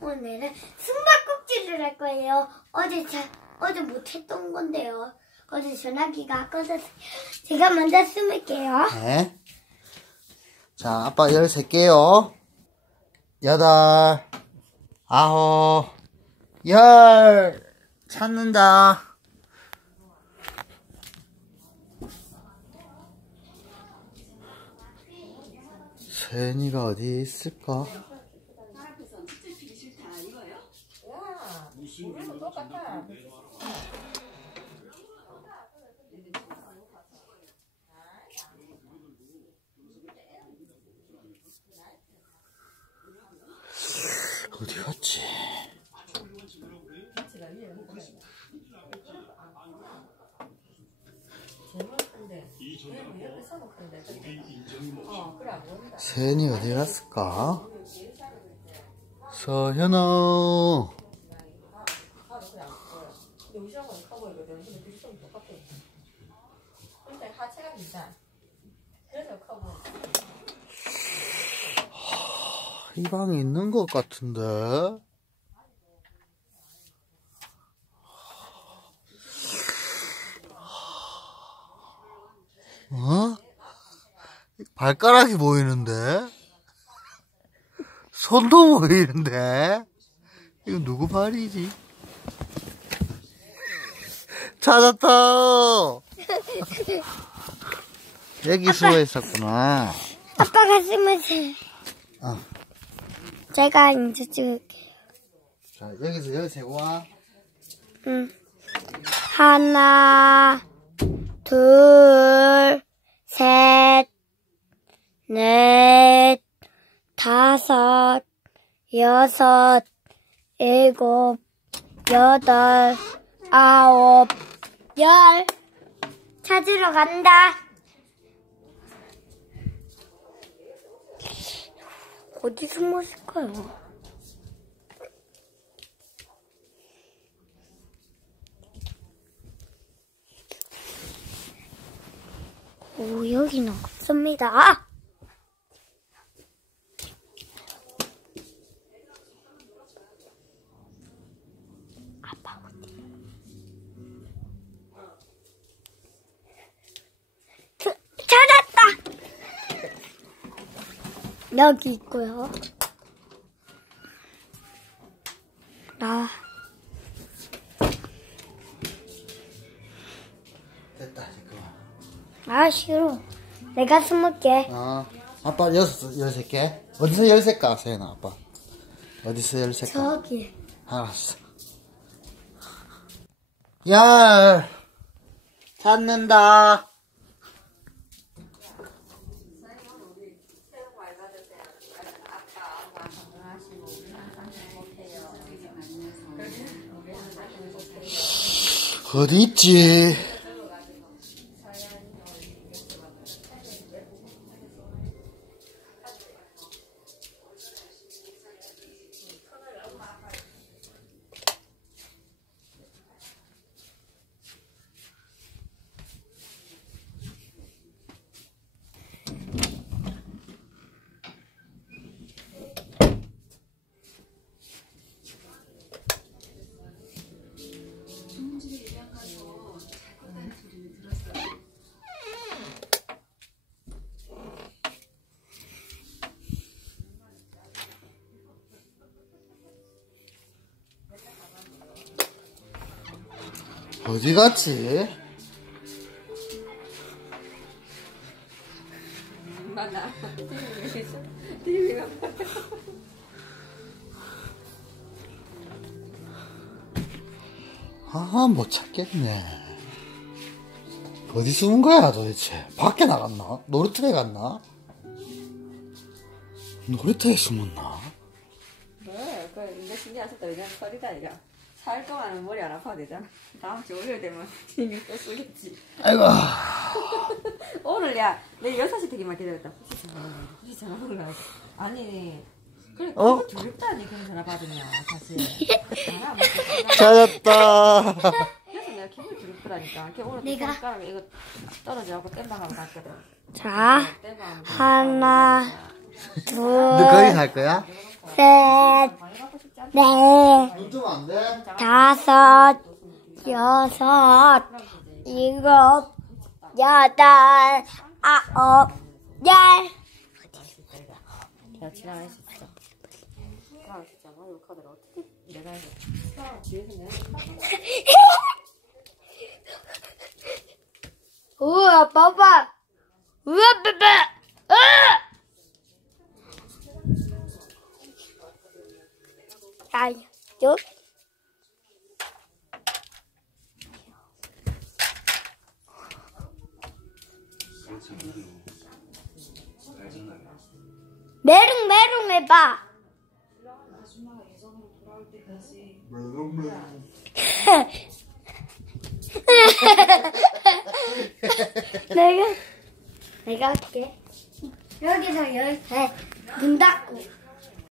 오늘은 숨바꼭질을 할 거예요. 어제 자, 어제 못했던 건데요. 어제 전화기가 꺼져서 제가 먼저 숨을게요. 네. 자, 아빠 13개요. 여덟, 아홉, 열. 찾는다. 세연이가 어디 있을까? 어디 갔지? 세연이 어디 갔을까? 서현아 요시형은 커보이거든. 근데 비슷하면 똑같아. 그래서 커보. 이 방에 있는 것 같은데 어? 발가락이 보이는데 손도 보이는데 이거 누구 발이지? 찾았다 여기 숨어 있었구나 아빠가 숨으세요. 어. 제가 이제 찍을게요. 자 여기서 열 세고 와 응. 하나, 둘, 셋, 넷, 다섯, 여섯, 일곱, 여덟, 아홉, 열. 찾으러 간다. 어디 숨었을까요? 오, 여기는 없습니다. 여기 있고요. 나, 됐다 잠깐만 아, 싫어. 내가 숨을게. 아, 아빠 여섯, 열세 개? 어디서 열쇠까, 세연아, 아빠? 어디서 열쇠까? 저기. 알았어. 열! 찾는다. 어디 있지? 어디 갔지? 맞나? TV가 아, 못 찾겠네. 어디 숨은 거야, 도대체? 밖에 나갔나? 놀이터에 갔나? 놀이터에 숨었나? 왜? 그 신경 안 썼다. 왜냐면 설이다 이 거. 살 동안은 머리 안 아파도 되잖아. 다음 주 월요일 되면 팀이 또 쏘겠지. 아이고, 오늘 야, 내일 6시 되기만 기다렸다. 혹시 전화. 혹시 전화 받으려고. 아니, 그래, 어? 어? 두렵다니 그런 전화 받으면 사실. 찾았다. 그래서 내가 기분이 두렵더라니까. 걔 오늘 내가? 손가락에 이거 떨어져갖고 땜방하고 갔거든. 자. 하나, 너 거기 둘, 갈 거야? 셋? 넷? 다섯, 여섯, 일곱, 여덟, 아홉, 열. 야, 지나가시 진짜. 아, 진짜 마리오 카드를 어떻게 내가 해서. 우와, 봐봐. 우와, 봐봐. 으아! 아, 요. 메롱 메롱 해봐. 내가 내가 할게. 여기서 열쇠 문 닫고